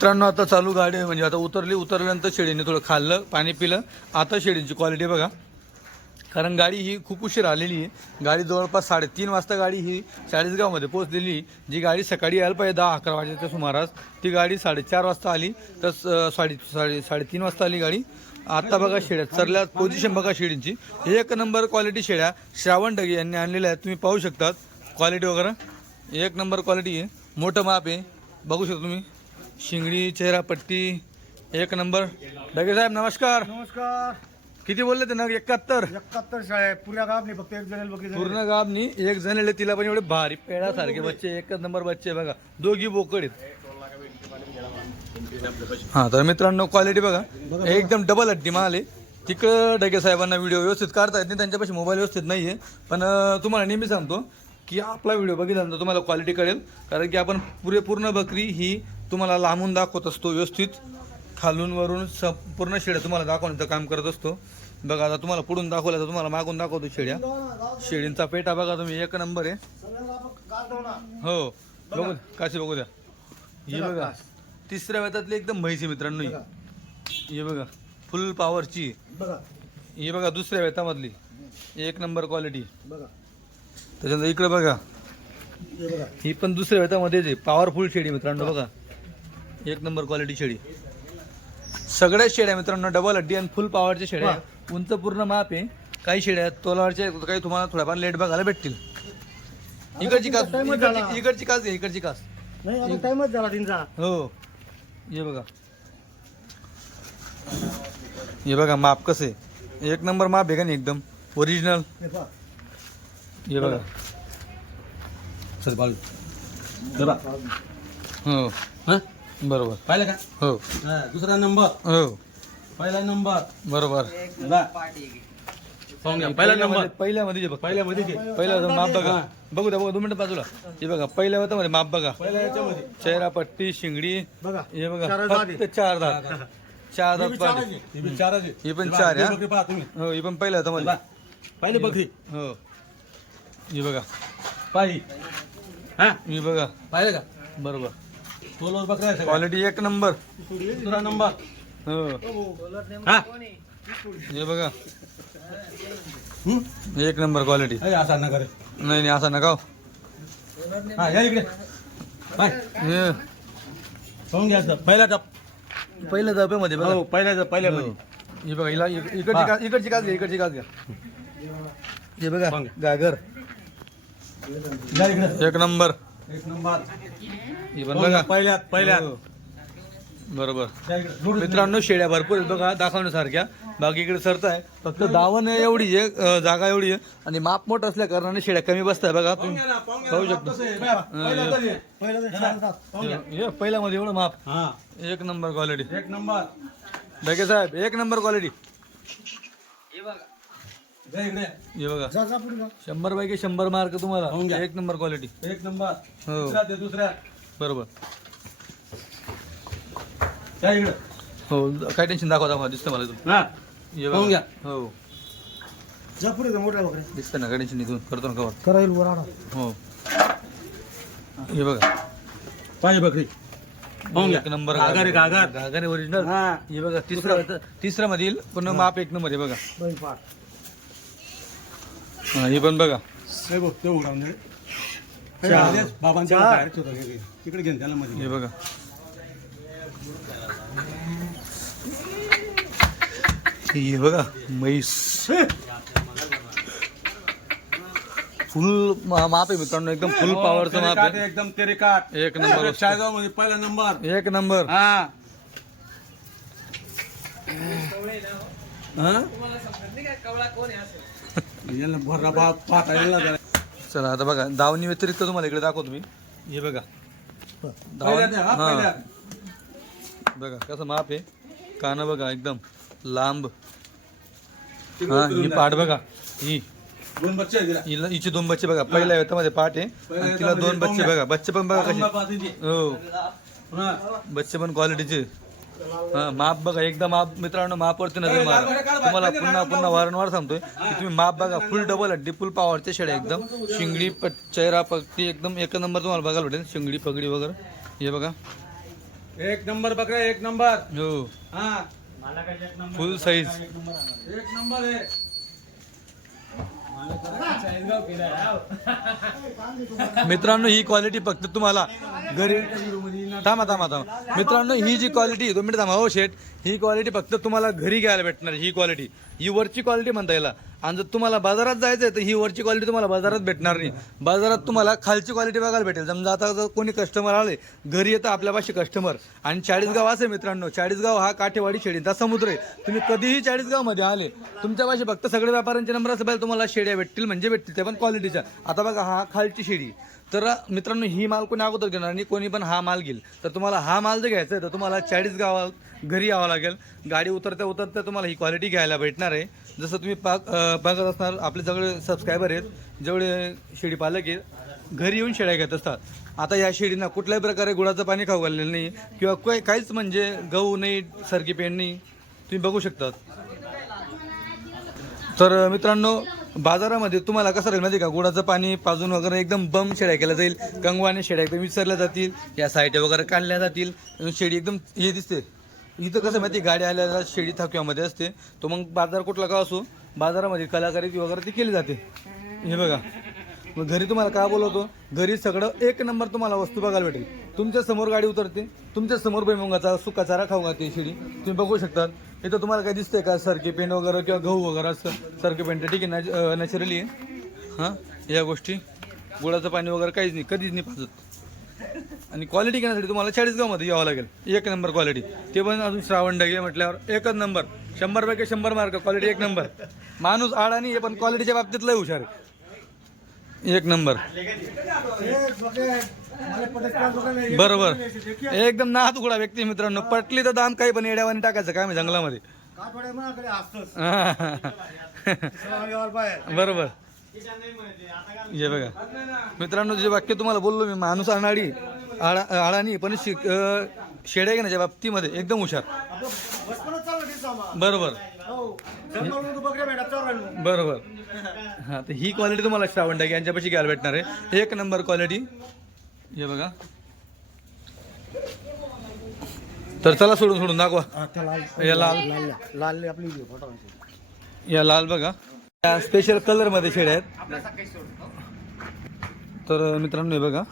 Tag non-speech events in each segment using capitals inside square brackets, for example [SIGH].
मित्रांनो आता चालू गाडी आहे, म्हणजे आता उतरली उतरल्यानंतर शेळीने थोडं खाल्लं पाणी पिलं. आता शेळींची क्वालिटी बघा. कारण गाडी ही खूप उशीर आलेली आहे. गाडी जवळपास साडेतीन वाजता गाडी ही चाळीसगावमध्ये पोहोचलेली जी गाडी सकाळी यायला पाहिजे दहा अकरा वाजेच्या सुमारास ती गाडी साडेचार वाजता आली. तर साडे साडे साडेतीन वाजता आली गाडी. आता बघा शेड्या चरल्या पोझिशन बघा शेडींची एक नंबर क्वालिटी शेळ्या श्रावण ढगे यांनी आणलेल्या आहेत. तुम्ही पाहू शकतात क्वालिटी वगैरे. एक नंबर क्वालिटी आहे. मोठं माप आहे. बघू शकता तुम्ही. शिंगडी चेहरा पट्टी एक नंबर. ढगे साहेब नमस्कार. नमस्कार. किती बोलले ते ना एकाहत्तर. एकाहत्तर शाळा पुऱ्या गाव नाही फक्त एक जण बघितलं पूर्ण गाबनी एक जण तिला पण एवढे भारी पेडासारखे बच्चे एकच नंबर बच्चे बघा. दोघी बोकड आहेत. हा तर मित्रांनो क्वालिटी बघा. एकदम डबल हड्डी माल आहे. तिकडं डगे साहेबांना व्हिडिओ व्यवस्थित काढता येत नाही त्यांच्यापाशी मोबाईल व्यवस्थित नाही आहे पण तुम्हाला नेहमी सांगतो की आपला व्हिडिओ बघितल्यानंतर तुम्हाला क्वालिटी कळेल. कारण की आपण पुरेपूर्ण बकरी ही तुम्हाला लांबून दाखवत असतो व्यवस्थित खालून वरून संपूर्ण शेड्या तुम्हाला दाखवण्याचं काम करत असतो. बघा आता तुम्हाला पुढून दाखवलं तर तुम्हाला मागून दाखवतो शेड्या. शेळींचा पेटा बघा तुम्ही एक नंबर आहे. हो बघू काशी बघू द्या. हे बघा तिसऱ्या वेतातली एकदम म्हैसी मित्रांनो ही. हे बघा फुल पॉवरची. बघा. हे बघा दुसऱ्या वेतामधली. एक नंबर क्वालिटी. बघा. त्याच्यानंतर इकडे बघा. हे बघा. ही पण दुसऱ्या वेतामध्येच आहे. पॉवरफुल शेडी मित्रांनो बघा. एक नंबर क्वालिटी शेडी सगळ्या शेड्या मित्रांनो डबल हड्डी आणि फुल पॉवरच्या शेड्या. उंच पूर्ण माप आहे. काही शेड्या तोलावरच्या काही तुम्हाला थोड्याफार लेट बघायला भेटतील. इकडची कास. इकडची इकडची कास घे इकडची कास. नाही आता टाइमच झाला त्यांचा हो. हे बघा. हे बघा माप कसं आहे? एक नंबर माप आहे का नाही एकदम? ओरिजिनल हे पहा. हे बघा. जरा. हो. हा? बरोबर. पाहिलं का? हो. हा, दुसरा नंबर. हो. पहिला नंबर. बरोबर. जरा. पाहून घ्या, पहिला नंबर. पहिल्यामध्ये जे बघ. पहिल्यामध्ये पहिल्या माप बघा. बघू द्या बघू दोन मिनिटं बाजूला. हे बघा पहिल्या मध्ये माप बघा. पहिल्या याच्यामध्ये. चेहरा पट्टी शिंगडी. बघा. हे बघा चार दात फक्त चार दात. चार दात पाहिजे. हे बी चारच आहे. हे पण चार बघा, हे बघा, पहा तुम्ही. हो. हे पण पहिल्या बघा. मध्ये पहिली बकरी हो. हे बघा. पाही. हा. हे बघा. पाहिलं का? बरोबर. बकरा आहे. क्वालिटी एक नंबर दुसरा नंबर हो. हा? हे बघा. हम्म? एक नंबर क्वालिटी अरे, असा रे. नाही नाही असा नका हो. हा या इकडे. पाय हे. पाहून घ्यायचं पहिला टप. पहिल्या डब्यामध्ये बघा. हो पहिल्या हे. बघा हिला इक- इकडची का इकडची काच घ्या इकडची काच घ्या हे बघा. गागर. या इकडे. एक नंबर एक नंबर. हे पण पाहून बघा. घ्या, पहिल्यात. पहिल्यात. बरोबर. मित्रांनो शेळ्या भरपूर आहेत बघा दाखवण्यासारख्या. बाकी इकडे सरत आहे. फक्त दावण एवढी आहे जागा एवढी आहे. आणि माप मोठं असल्या कारणाने शेळ्या कमी बसत आहे बघा तुम्ही पाहू शकतो. पहिला. हे पहिल्या मध्ये एवढं माप. हा. एक नंबर क्वालिटी. एक नंबर. ढगे साहेब एक नंबर क्वालिटी. हे बघा. जा जा पुढे जा. शंभर पैकी शंभर मार्क तुम्हाला. घ्या. एक नंबर क्वालिटी एक नंबर हो. दुसऱ्या बरोबर. इकडे. हो काय टेन्शन दाखवा दाखवा. दिसतं मला इथून. हा. हे बघा. घ्या. हो. जा पुढे जा मोठ्या बकऱ्या. दिसतं ना काय टेन्शन इथून करतो ना कवर करा येईल वर आणा. हो. हे बघा. पाहिजे बकरी. घ्या. एक नंबर आहे, घागर ओरिजिनल हा. हे बघा तिसरा तिसरा मधील पण माप एक नंबर आहे बघा. बैल पाठ. हा, हे पण बघा हे बघ ते. चार. आलेच, बाबांच्या चार. बाहेरच होतं हे. तिकडे घेऊन त्याला मध्ये हे बघा हे बघा म्हैस फुल माप आहे मित्रांनो एकदम फुल पॉवरचं माप काट आहे एकदम तेरे काट एक नंबर वस्तू. चाळगावमध्ये पहिला नंबर एक नंबर हा हा? बाप जरा. चला आता बघा दावणी व्यतिरिक्त तुम्हाला इकडे दाखवतो मी हे बघा पहिल्या द्या, हा. पहिल्या. बघा कसं माप आहे कान बघा एकदम लांब हा ही. पाठ बघा ही दोन बच्चे आहेत तिला. हिला हिचे दोन बच्चे बघा पहिल्या वेतामध्ये पाठ आहे पहिल्या आणि तिला दोन बच्चे बघा बच्चे पण बघा कसे पाहून पाहते ती. हो हा. बच्चे पण क्वालिटीचे हा माप बघा एकदा माप मित्रांनो मापवरती नजर मारा. तुम्हाला पुन्हा पुन्हा वारंवार सांगतोय की तुम्ही माप बघा फुल डबल हड्डी फुल पावरचे शेड्या एकदम. शिंगडी पट चेहरा पट्टी एकदम एक नंबर तुम्हाला बघायला भेटेल. शिंगडी पगडी वगैरे. हे बघा. एक नंबर बकऱ्या एक नंबर. हो. हा. फुल साईज एक नंबर आहे. मित्रांनो ही क्वालिटी फक्त तुम्हाला घरी? थांबा थांबा थांबा. मित्रांनो ही जी क्वालिटी दोन मिनिट थांबा हो शेट ही क्वालिटी फक्त तुम्हाला घरी घ्यायला भेटणार ही क्वालिटी ही वरची क्वालिटी म्हणता येईल आणि जर तुम्हाला बाजारात जायचं आहे तर ही वरची क्वालिटी तुम्हाला बाजारात भेटणार नाही. बाजारात तुम्हाला खालची क्वालिटी बघायला भेटेल. समजा आता जर कोणी कस्टमर आले घरी येतं आपल्यापाशी कस्टमर आणि चाळीसगाव असे मित्रांनो चाळीसगाव हा काठेवाडी शेडीचा समुद्र आहे. तुम्ही कधीही चाळीसगावमध्ये आले तुमच्यापाशी फक्त सगळे व्यापाऱ्यांचे नंबर असेल पाहिजे तुम्हाला शेड्या भेटतील म्हणजे भेटतील ते पण क्वालिटीच्या आता बघा हा खालची शेडी तर मित्रांनो ही माल कोणी अगोदर घेणार आणि कोणी पण हा माल घेईल. तर तुम्हाला हा माल जर घ्यायचा आहे तर तुम्हाला चाळीस गावा घरी यावं लागेल. गाडी उतरत्या उतरत्या तुम्हाला ही क्वालिटी घ्यायला भेटणार आहे. जसं तुम्ही पाक बघत असणार आपले सगळे सबस्क्रायबर आहेत जेवढे शेळी पालक आहेत घरी येऊन शेळ्या घेत असतात. आता या शेळींना कुठल्याही प्रकारे गुळाचं पाणी खाऊ घाललेलं नाही किंवा काही काहीच म्हणजे गहू नाही सरकी पेंड नाही तुम्ही बघू शकतात. तर मित्रांनो बाजारामध्ये तुम्हाला कसं राहील माहिती का? गुडाचं पाणी पाजून वगैरे एकदम बम शेड्या केल्या जाईल. कंगवाने शेड्या एकदम विसरल्या जातील. या साईड्या वगैरे काढल्या जातील. शेडी एकदम हे दिसते. इथं कसं माहिती गाडी आल्याला शेडी थाक्यामध्ये असते. तो मग बाजार कुठला का असो? बाजारामध्ये कलाकारी वगैरे ती केली जाते. हे बघा. मग घरी तुम्हाला काय बोलवतो? घरी सगळं एक नंबर तुम्हाला वस्तू बघायला भेटेल. तुमच्यासमोर गाडी उतरते. तुमच्यासमोर भुईमुगाचा सुका चारा खाऊ घाते शेडी. तुम्ही बघू शकतात. इथं तुम्हाला काय दिसतंय का? सरकी पेंट वगैरे किंवा गहू वगैरे असं सरकी पेंट ठीक आहे नॅच नॅचरली आहे हां या गोष्टी. गुळाचं पाणी वगैरे काहीच नाही कधीच नाही पाजत आणि क्वालिटी घेण्यासाठी तुम्हाला चाळीसगावमध्ये यावं लागेल. एक नंबर क्वालिटी ते पण अजून श्रावण डगे म्हटल्यावर एकच नंबर. शंभर पैकी शंभर मार्क क्वालिटी एक नंबर. माणूस आडा नाही पण क्वालिटीच्या बाबतीत लय हुशार आहे. एक नंबर. बरोबर. एकदम नाद उघडा व्यक्ती मित्रांनो. पटली तर दाम काही पण येड्यावानी टाकायचं काय मी जंगलामध्ये. बरोबर. हे बघा. मित्रांनो जे वाक्य तुम्हाला बोललो मी माणूस अनाडी आळा आळानी पण शिक शेड्या घेण्याच्या बाबतीमध्ये एकदम हुशार. बरोबर. बरोबर. हां तर ही क्वालिटी तुम्हाला श्रावण टाकी यांच्यापाशी घ्यायला भेटणार आहे. एक नंबर क्वालिटी. हे बघा. तर चला सोडून सोडून दाखवा. या लाल. लाल आपली फोटो या लाल बघा. या स्पेशल कलरमध्ये शेड्या आहेत. तर मित्रांनो हे बघा.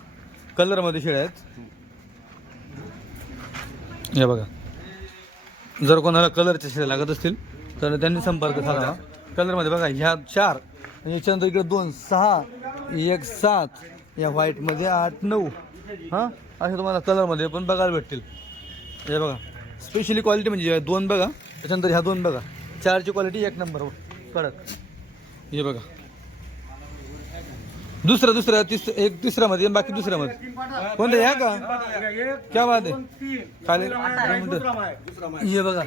कलरमध्ये शेड्या आहेत. हे बघा. जर कोणाला कलरच्या शेड्या लागत असतील तर त्यांनी संपर्क साधावा कलरमध्ये बघा ह्या चार याच्यानंतर इकडे दोन सहा एक सात. या व्हाईटमध्ये आठ नऊ. हाँ? असे तुम्हाला कलरमध्ये पण बघायला भेटतील. हे बघा. स्पेशली क्वालिटी म्हणजे या दोन बघा. त्याच्यानंतर ह्या दोन बघा. चारची क्वालिटी एक नंबर कडक हे बघा. दुसरं दुसरं तिस एक तिसऱ्यामध्ये बाकी दुसऱ्यामध्ये. कोणतं? ह्या का? क्या बात आहे? खाली. हे बघा.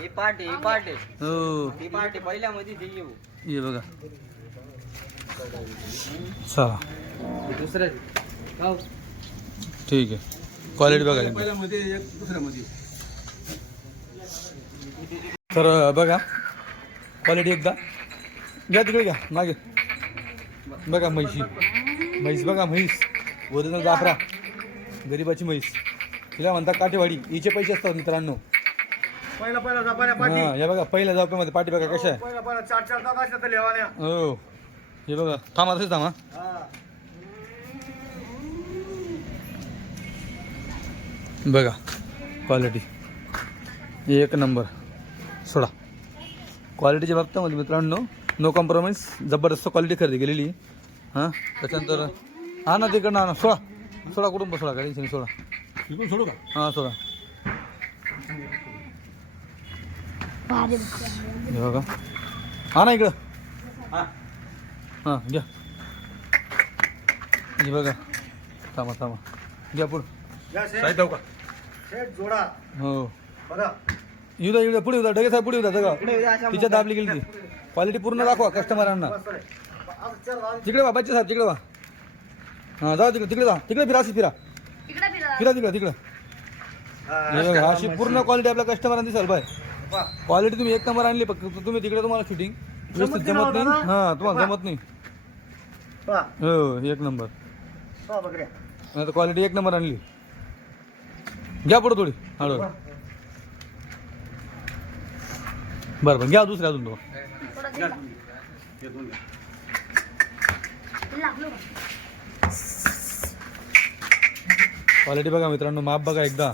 हो ही ती येऊ हे बघा. चला. दुसरं हो ठीक आहे. क्वालिटी बघा एकदा. पहिल्या मध्ये एक दुसऱ्या मध्ये तर बघा. क्वालिटी एकदा. घ्या तिकडे घ्या. मागे. बघा म्हैशी. म्हैस बघा म्हैस. Original Jofra. गरीबाची म्हैस. तिला म्हणतात काठेवाडी. हिचे पैसे असतात मित्रांनो. पहिला पहिला जापान्या पाठी. हा या बघा. पहिल्या जापेमध्ये पाठी बघा कशा आहे. पहिला पहिला चार चार जागा असल्या तर लेवाल्या हो. हे बघा. थांबा तसेच थांबा. बघा क्वालिटी एक नंबर सोडा. क्वालिटीच्या बाबतीमध्ये मित्रांनो नो कॉम्प्रोमाइज जबरदस्त क्वालिटी खरेदी केलेली. हां? त्याच्यानंतर हा ना तिकडनं हा ना सोडा. सोडा कुठून सोडा काय टेन्शन नाही, सोडा. का? हां सोडा. हे बघा. हा ना इकडं. हा. हां घ्या. बघा. थांबा थांबा. घ्या पुढं. का शेठ. जोडा. हो. बघा. येऊ द्या येऊ द्या पुढे येऊ द्या डगे साहेब पुढे येऊ द्या तिच्या दाबली गेली ती. क्वालिटी पूर्ण दाखवा कस्टमरांना. तिकडे वा बच्चे साहेब तिकडे वा हां जा तिकडे तिकडे जा. तिकडे फिरा अशी फिरा. फिरा. तिकडे तिकडे. हा, हे बघा, अशी पूर्ण क्वालिटी आपल्या कस्टमरांना दिसाल बाय. क्वालिटी तुम्ही एक नंबर आणली फक्त तुम्ही तिकडे तुम्हाला शूटिंग व्यवस्थित जमत जमत नाही. ना? हां तुम्हाला जमत नाही. पहा. हो एक नंबर पहा बकऱ्या नाही तर क्वालिटी एक नंबर आणली. घ्या पुढं थोडी. हळू बरं बरं. घ्या दुसऱ्या अजून तो दोन. क्वालिटी बघा मित्रांनो माप बघा एकदा.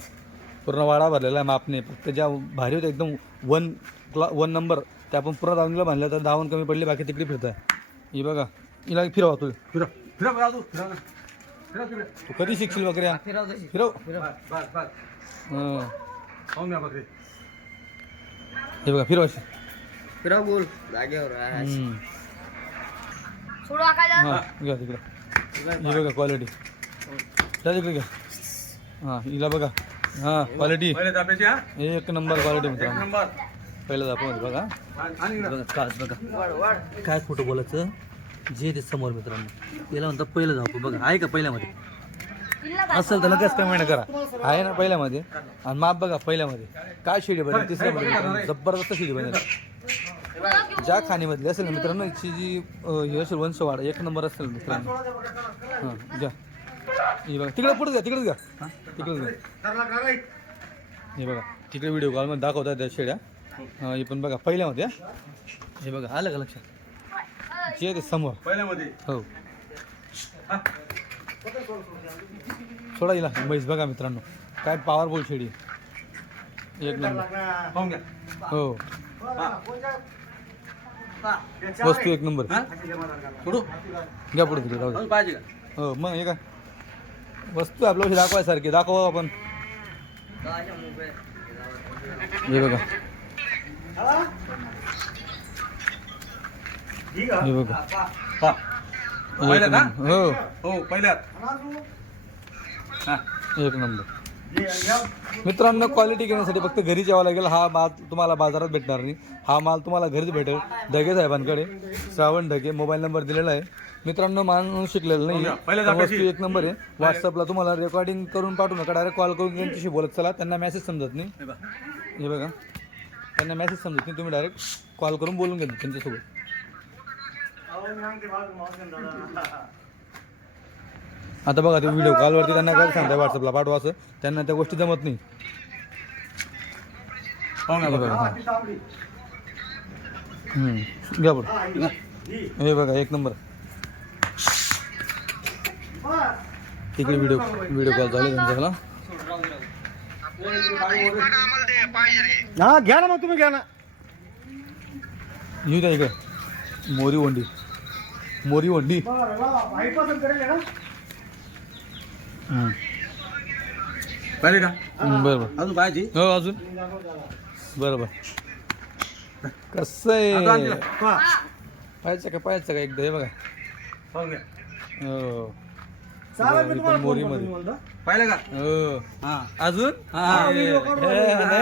पूर्ण वाडा भरलेला आहे मापने. फक्त ज्या भारी होत्या एकदम वन क्ला वन नंबर. त्या आपण पूर्ण दावणीला बांधल्या तर धावून कमी पडली बाकी तिकडे फिरताय. ही बघा. हिला फिरवा तू. फिरा फिरव फिरा तू कधी शिकशील बकऱ्या? फिरव. हं. हे बघा फिरवा फिरव बोल. जागेवर. हं. हा घ्या तिकडं. ही बघा क्वालिटी त्या तिकडे घ्या. हां हिला बघा. हां क्वालिटी हा? एक नंबर क्वालिटी मित्रांनो. नंबर. पहिलं दाखव बघा. आणि इकडं. बघा काच बघा. काय फोटो बोलायचं? जे ते समोर मित्रांनो. याला म्हणतात पहिलं धावतो बघा आहे का पहिल्यामध्ये? असेल तर लगेच कमेंट करा. आहे ना पहिल्यामध्ये? आणि माप बघा पहिल्यामध्ये. काय शिडी बनेल? तिसऱ्यामध्ये जबरदस्त शिडी बनेल. ज्या खाणीमधली असेल ना मित्रांनो याची जी हे असेल वंशवाड एक नंबर असेल मित्रांनो. हां घ्या हे बघा. तिकडे पुढे घ्या तिकडेच घ्या हां? तिकडेच घ्या? हे बघा. तिकडे व्हिडिओ कॉलमध्ये दाखवतात त्या शेड्या. हा, हे पण बघा पहिल्यामध्ये. हे बघा आलं का लक्षात? जे ते समोर. पहिल्यामध्ये. हो. सोडा हिला. म्हैस बघा मित्रांनो. काय पॉवरफुल शेडी एक नंबर लागला. पाहून घ्या. हो. वस्तू. एक नंबर हा. सोडू? घ्या पुढे तिकडे. अजून पाहिजे का? हो मग हे काय? वस्तू आपल्याला दाखवायसारखी. दाखवा आपण. हे बघा. हा? हे बघा. हा एक पहिल्यात हा? नंबर. हो. हो पहिल्यात? हा. एक नंबर. मित्रांनो क्वालिटी घेण्यासाठी फक्त घरीच यावं लागेल. हा माल तुम्हाला बाजारात भेटणार नाही. हा माल तुम्हाला घरीच भेटेल. ढगे साहेबांकडे. श्रावण ढगे. मोबाईल नंबर दिलेला आहे. मित्रांनो माणूस शिकलेला नाही पहिल्या. वस्तू एक नंबर आहे. व्हॉट्सअपला तुम्हाला रेकॉर्डिंग करून पाठवू नका. डायरेक्ट कॉल करून त्यांच्याशी बोलत चला. त्यांना मेसेज समजत नाही. हे बघ. त्यांना मेसेज समजत नाही. तुम्ही डायरेक्ट कॉल करून बोलून घ्या त्यांच्यासोबत अहो, मी सांगते बाजू मावशीला दादा. [LAUGHS] आता बघा ते व्हिडिओ कॉलवरती त्यांना काय सांगताय व्हॉट्सअपला पाठवा असं. त्यांना त्या गोष्टी जमत नाही. घ्या हे. बघा. हा, बघा एक नंबर. तिकडे व्हिडिओ व्हिडिओ कॉल आहे त्यांच्याला हा घ्या ना मग तुम्ही घ्या ना. येऊ द्या इकडे. मोरी वंडी मोरी वंडी. पाहिले का? हम्म, बरं बरं. अजून पाहिजे हो अजून. बरं बरं. कसं आहे? का? पाहायचं का पाहायचं का एकदा? हे बघा. हो. मोरीमध्ये. पाहिलं का? हो. हा. अजून?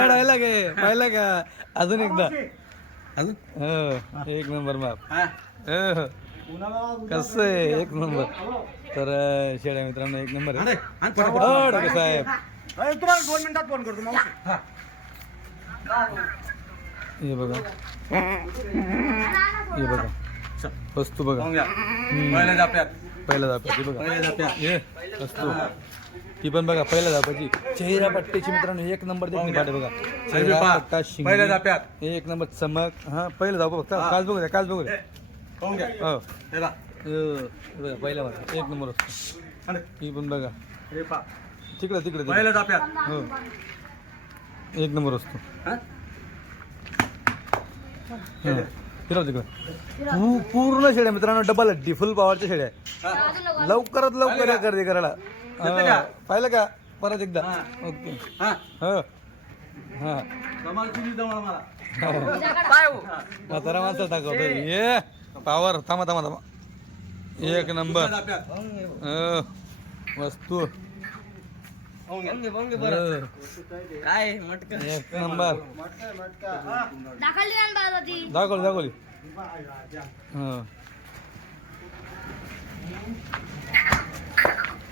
डायलॉग आहे पाहिलं का? अजून एकदा. अजून? हो एक नंबर माप. हा हो. कसं आहे? एक नंबर. तर शेळ्या मित्रांनो एक नंबर आहे. हो डॉक्टर साहेब. तुम्हाला दोन मिनिटात फोन करतो मावशी. हा. बघा. हे बघा. चल, वस्तू बघा. पहिल्या जाप्यात दापाची बघा. पहिल्या जाप्यात ये वस्तू. ती पण बघा पहिल्या दापाची चेहरा पट्ट्याची मित्रांनो एक नंबर देखील पाठे बघा. चेहरा. पट्टा शिंग. जाप्यात एक नंबर चमक. हा पहिलं दाखव फक्त. काच बघू द्या काच बघू द्या. पाहून घ्या. हो. बघा. बघा पहिल्या मध्ये एक नंबर. ही पण बघा. हे पहा. तिकडे तिकडे हो. एक नंबर हा? हं. फिरव तिकडे. पू- पूर्ण शेड्या मित्रांनो. डबल हड्डी फुल पॉवरच्या शेड्या आहे. हा. लवकरात लवकर या गर्दी करायला. पाहिलं का? परत एकदा. ओके. हा. हो. हा. [LAUGHS] हो? म्हातारा माणसं दाखवतो ये. पावर थांबा थांबा थांबा. एक नंबर. वस्तू. काय मटक? एक नंबर. दाखल द्या ना दादा ती दाखवली दाखवली. हो.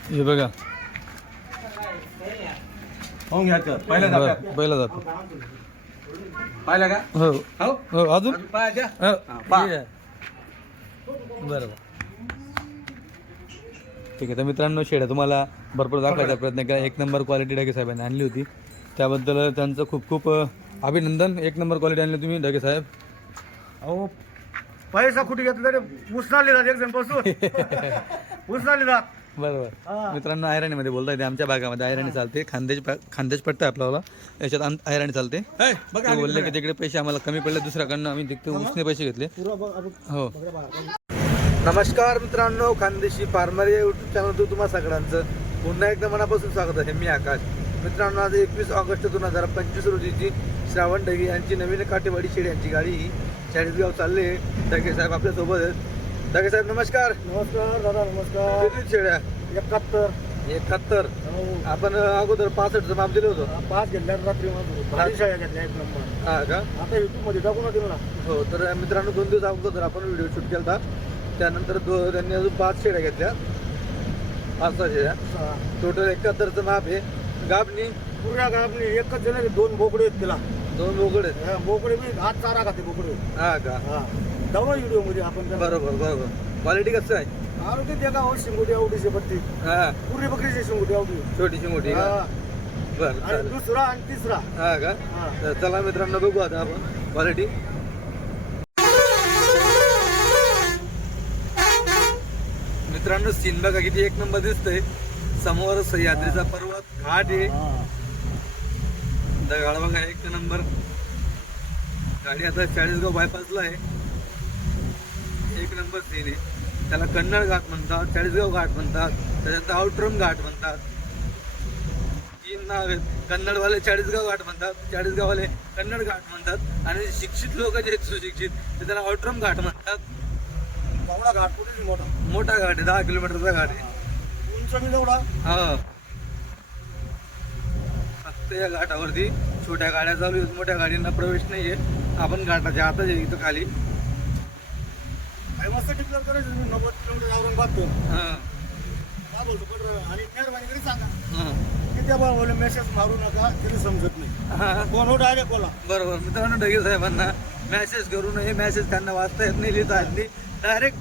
हे बघा. घ्या तर. पहिला जातो पाहिलं का? हो. हो. हो अजून? अजून पाहायच्या हो. पहा. बरोबर. ठीक आहे तर मित्रांनो शेड्या तुम्हाला भरपूर दाखवायचा प्रयत्न केला. एक नंबर क्वालिटी ढगे साहेबांनी आणली होती. त्याबद्दल त्यांचं खूप खूप अभिनंदन. एक नंबर क्वालिटी आणली तुम्ही ढगे साहेब. अहो पैसा कुठे घेतला रे उसना लिहिला एक जण बसून. उसना लिहिला बरोबर. मित्रांनो आयराणीमध्ये बोलता येते आमच्या भागामध्ये. आयराणी चालते. खानदेश खानदेश पट्टा आहे आपल्याला. याच्यात आम- आयराणी चालते. ते बोलले की तिकडे पैसे आम्हाला कमी पडले दुसऱ्याकडनं आम्ही तिकडे उसने पैसे घेतले. हो. नमस्कार मित्रांनो खानदेशी फार्मर या युट्यूब चॅनल तुम्हा सगळ्यांचं पुन्हा एकदा मनापासून स्वागत आहे. मी आकाश. मित्रांनो आज एकवीस ऑगस्ट दोन हजार पंचवीस रोजीची श्रावण ढगे यांची नवीन काटेवाडी शेड यांची गाडी ही चाळीसगाव चालले ढगे साहेब आपल्यासोबत आहेत. ढगे साहेब नमस्कार. नमस्कार दादा नमस्कार. किती शेड्या एकाहत्तर. एकाहत्तर. अहो, आपण अगोदर पासष्टचं माप दिलं होतं. पाच घेतल्या रात्री घेतल्या एक नंबर. हा का? आता युट्यूबमध्ये टाकू ना हो तर मित्रांनो दोन दिवस अगोदर आपण व्हिडिओ शूट केला त्यानंतर दो त्यांनी अजून पाच शेड्या घेतल्या. पाच सहा शेड्या. टोटल एकाहत्तरचं माप आहे गाबनी. पुऱ्या गावनी एकच जण दोन बोकडे आहेत तिला. दोन बोकड आहेत. हा, बोकडे मी हात चारा खाते बोकडे. हा का? हा. जाऊ व्हिडिओमध्ये आपण त्याला. बरोबर बरोबर. क्वालिटी कसं आहे? आरोग्य त्या गावात शिंगोटी आवडीची पट्टी हा. पुरी बकरीची शिंगोटी आवडी. छोटीशी मोठी का? हा. बरं आणि चालेल. दुसरा आणि तिसरा. हा का? हा. तर चला मित्रांनो बघू आता आपण. क्वालिटी मित्रांनो सीन बघा किती एक नंबर दिसतंय. समोर सह्याद्रीचा पर्वत घाट आहे. दगाड बघा एक नंबर गाडी आता चाळीसगाव बायपासला आहे. एक नंबर सीन आहे. त्याला कन्नड घाट म्हणतात चाळीसगाव घाट म्हणतात त्याच्यानंतर आउटरम घाट म्हणतात. तीन नाव आहेत. कन्नडवाले चाळीसगाव घाट म्हणतात चाळीसगाववाले कन्नड घाट म्हणतात. आणि शिक्षित लोक जे आहेत सुशिक्षित ते त्याला आउटरम घाट म्हणतात. घाट कुठे मोठा. मोठा घाट आहे दहा किलोमीटरचा घाट आहे. उंच मी जेवढा हा. फक्त या घाटावरती छोट्या गाड्या चालू आहेत मोठ्या गाडींना प्रवेश नाहीये आपण घाटाच्या आताच आहे इथं खाली. काय मस्त डिक्लेअर करायचं मी नव्वद किलोमीटर औरंगाबाद तो हा, काय बोलतो पण आणि मेहरबानी करी सांगा. हा. की त्या बोले मेसेज मारू नका तरी समजत नाही. हा, फोन हो डायरेक्ट बोला बरोबर. मित्रांनो ढगे साहेबांना मेसेज करू नये मेसेज त्यांना वाचता येत नाही लिहिता येत नाही. डायरेक्ट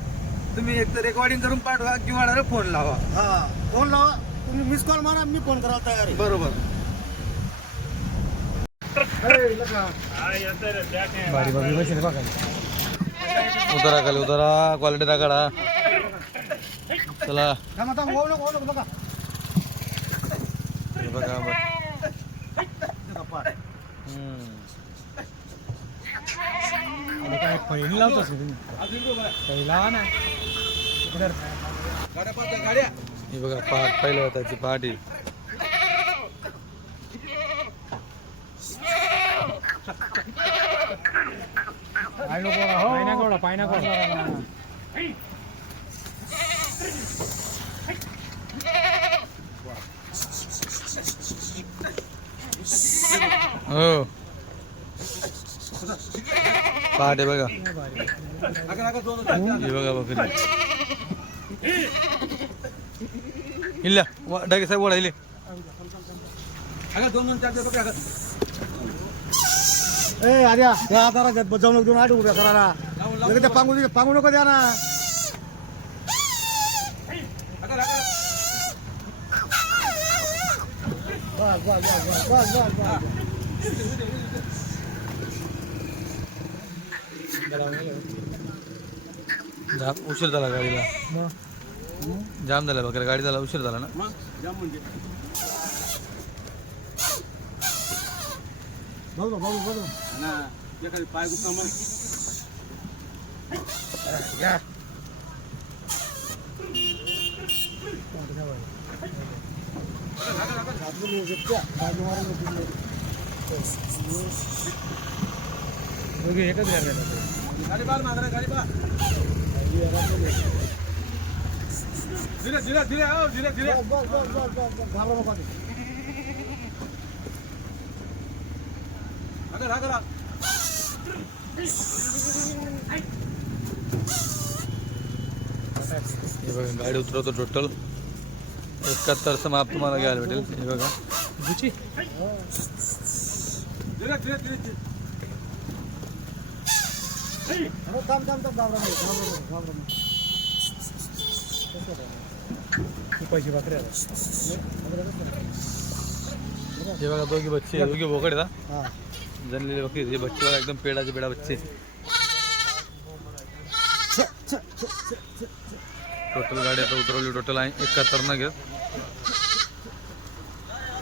तुम्ही एक तर रेकॉर्डिंग करून पाठवा किंवा डायरेक्ट फोन लावा. हा. फोन लावा. तुम्ही मिस कॉल मारा मी फोन करायला तयार आहे. बरोबर. उतारा खाली उतारा. क्वालिटी दाखडा चला. थांबा थांबा ओळख ओळख बघा हे बघा बघ. हम्म. हे बघा पाठ पहिलं त्याची पाठ आहे हो पाठ पहाटे बघा. ही बघा बकरी इल्ला डाके साहेब ओढायले ए अरे या जरा जाऊन दोन आठ उभ्या करा पांगू नको द्या ना. बस बस बस बस बस बस जाम उशीर झाला गाडीला. जाम झाला बघा गाडी झाला उशीर झाला ना? जाम म्हणजे बघ बघ बघ पाय गुप्ता मग गाडी गाडी बार धीरे धीरे धीरे आओ धीरे धीरे बस बस बस बस बस घाबरू नका ते. अगर अगर हे बघा गाडी उतरवतो टोटल एकाहत्तरचं माप तुम्हाला घ्यायला भेटेल. हे बघा. धीरे धीरे धीरे. थांब थांब थांब घाबरा नको घाबरा नको घाबरा नको. कसं काय? पैसे बकऱ्या हे बघा दोघी बच्चे दोघी बोकड जनलेले बकरी हे बच्चे बघा एकदम पेडाचे पेडा बच्चे टोटल गाडी आता उतरवली टोटल आहे एकाहत्तर न घेत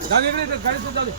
गाडी गाडी. गाडी?